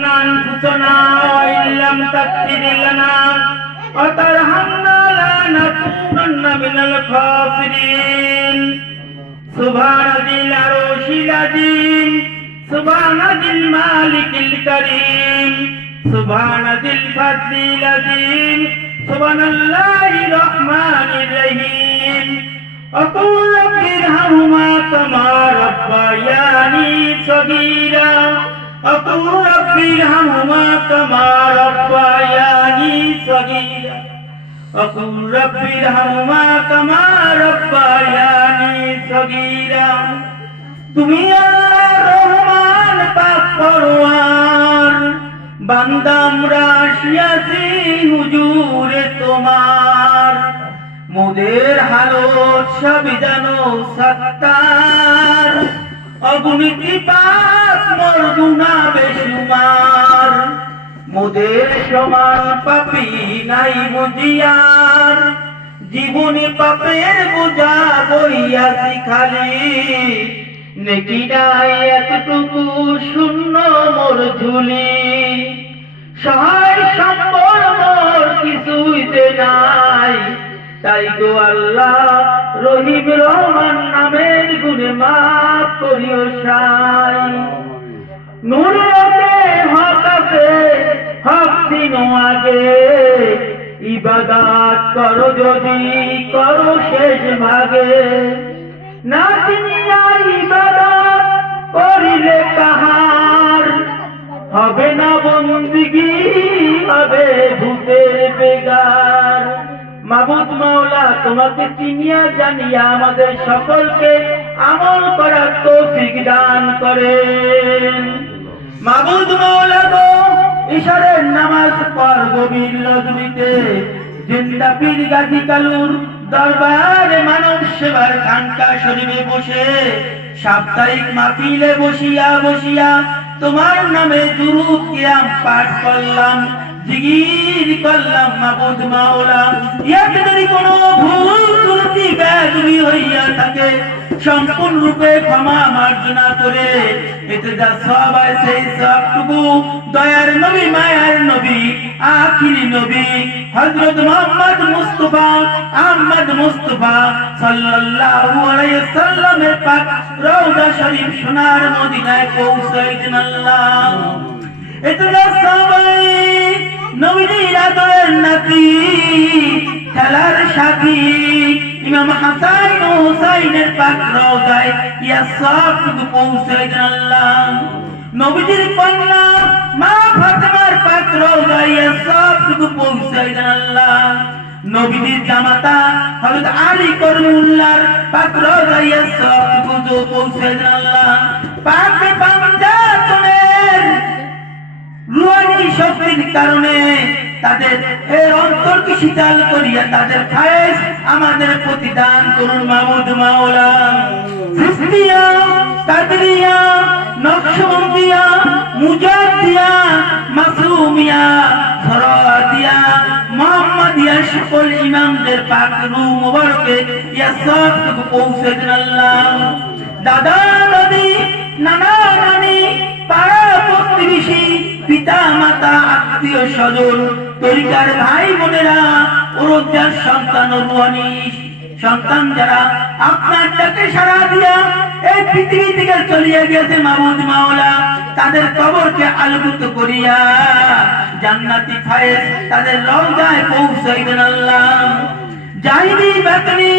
ظلمنا أنفسنا وإن لم تغفر لنا وترحمنا لنكونن من الخاسرين سبحان ذي العرش العظيم سبحان ذي المالك الكريم سبحان ذي الفضل العظيم سبحان الله الرحمن الرحيم أقول رب ارحمهما كما ربياني صغيرا أقول رب ارحمهما كما ربياني صغيرا أقول رب ارحمهما كما ربياني صغيرا তুমি আল্লাহ রহমান পাক পরওয়ার বান্দা আমরা আসিয়াছি হুজুরে তোমার মোদের হালত সব জানো সত্তার অগণিত পাপ মোর গুনাহ বেশুমার মোদের সমান পাপী নাই বুঝিয়ার জীবনে পাপের বোঝা বইয়াছি খালি নেকি নাই এতটুকু শূন্য মোর ঝুলি সহায় সম্বল মোর কিছুইতে নাই তাই গো আল্লাহ রহিম রহমান নামের গুণে মাফ করিও সাই নূরে হক আছে হক দিনো আগে ইবাদত করো যদি করো শেষ ভাগে না চিনিয়া ইবাদত করিলে কাহার হবে না বন্দিগি হবে ভূতের বেগার মাবুদ মাওলা তোমাকে চিনিয়া জানিয়া আমাদের সকলকে আমল করার তৌফিক দান করেন মাবুদ মাওলা গো ইশারের নামাজ পড় গভীর রজনীতে জিন্দা পীর গাজী কালুর দরবারে মানব সেবার খানকা শরীফে বসে সাপ্তাহিক মাহফিলে বসিয়া বসিয়া তোমার নামে দুরূদ কিয়াম পাঠ করলাম জিকির করলাম মাবুদ মাওলা ইয়াতে যদি কোনো ভুল ত্রুটি বেদবি হইয়া থাকে সম্পূর্ণরূপে ক্ষমা মার্জনা করে এতে যা সওয়াব হয় সেই সওয়াবটুকু দয়ার নবী মায়ার নবী আখিরি নবী হযরত মুহাম্মদ মুস্তাফা আহমদ মুস্তাফা সাল্লাল্লাহু আলাইহি সাল্লামের পাক রওজা শরীফ সোনার মদিনায় পৌঁছায় দেন আল্লাহ এতে যা সওয়াব নবীর আদরের নাতি খেলার সাথী ইমাম হাসান ও হুসাইনের পাক রওজায় ইয়া সবটুকু পৌঁছায় দেন আল্লাহ নবীজির কন্যা মা ফাতেমার পাক রওজায় ইয়া সবটুকু পৌঁছায় দেন আল্লাহ নবীজির জামাতা হযরত আলী করমুল্লাহর পাক রওজায় ইয়া সবটুকু পৌঁছায় দেন আল্লাহ পাক পাঞ্জাতনের রুহানি শক্তির কারণে তাদের এর অন্তরকে শীতল করিয়া তাদের খায়েশ আমাদের প্রতিদান করুন মাবুদ মাওলা সিস্তিয়া কাদরিয়া নকশবন্দিয়া মুজাদ্দিয়া মাসুমিয়া ফরাদিয়া মুহাম্মাদিয়া সকল ইমামদের পাক রূহ মুবারকে ইয়া সবটুকু পৌঁছে দেন আল্লাহ দাদা দাদি নানা নানি পাড়া প্রতিবেশী পিতা মাতা আত্মীয় স্বজন তরিকার ভাই বোনেরা ওরজার সন্তান ও রুহানি সন্তান যারা আপনার ডাকে সাড়া দিয়া এই পৃথিবী থেকে চলিয়া গেছে মাবুদ মাওলা তাদের কবরকে আলোকিত করিয়া জান্নাতি ফায়েজ তাদের রওজায় পৌঁছাইবেন আল্লাহ জাহিদি বাতনি